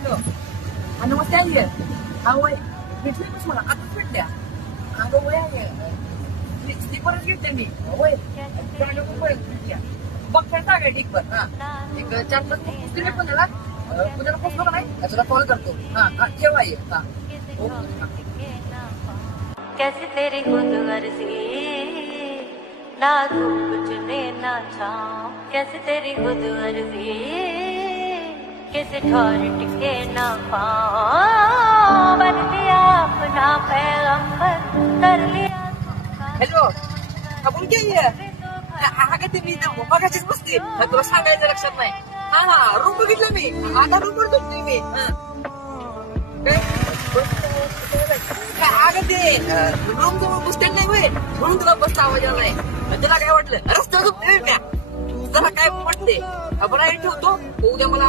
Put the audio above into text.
Hello. हा नमस्ते आहे. हा वय भेटली बस मला आताच भेटल्या. अगं वय आहे स्लीपरच घेतल्या मी. वय जागा पण वय भेटल्या. बघताय जागा आहे ढीकभर. हा एक 4-5 पुस्तके नाही पुण्याला. पुण्याला पोचलो का नाही तुला कॉल करतो. हा ठेवा ये. हा कैसे तेरी खुद गर्जी ना धूप चुने ना छाँव कैसे तेरी खुद गर्जी किसी ठोर टिके ना पाँव बन लिया अपना पैगंबर कर लिया हॅलो. आपण काय अगं ते मी बघायचीच बसते तुला सांगायचं लक्षात नाही. हा रूम बघितलं मी. आता रूम वर झोपतोय मी. अगं ते रूम जवळ बस स्टँड नाही होय म्हणून तुला बसचा आवाज आला नाही. तुला काय वाटलं रस्त्यावर झोपतोय मी. तुला काय पडते आपण ठेवतो उद्या मला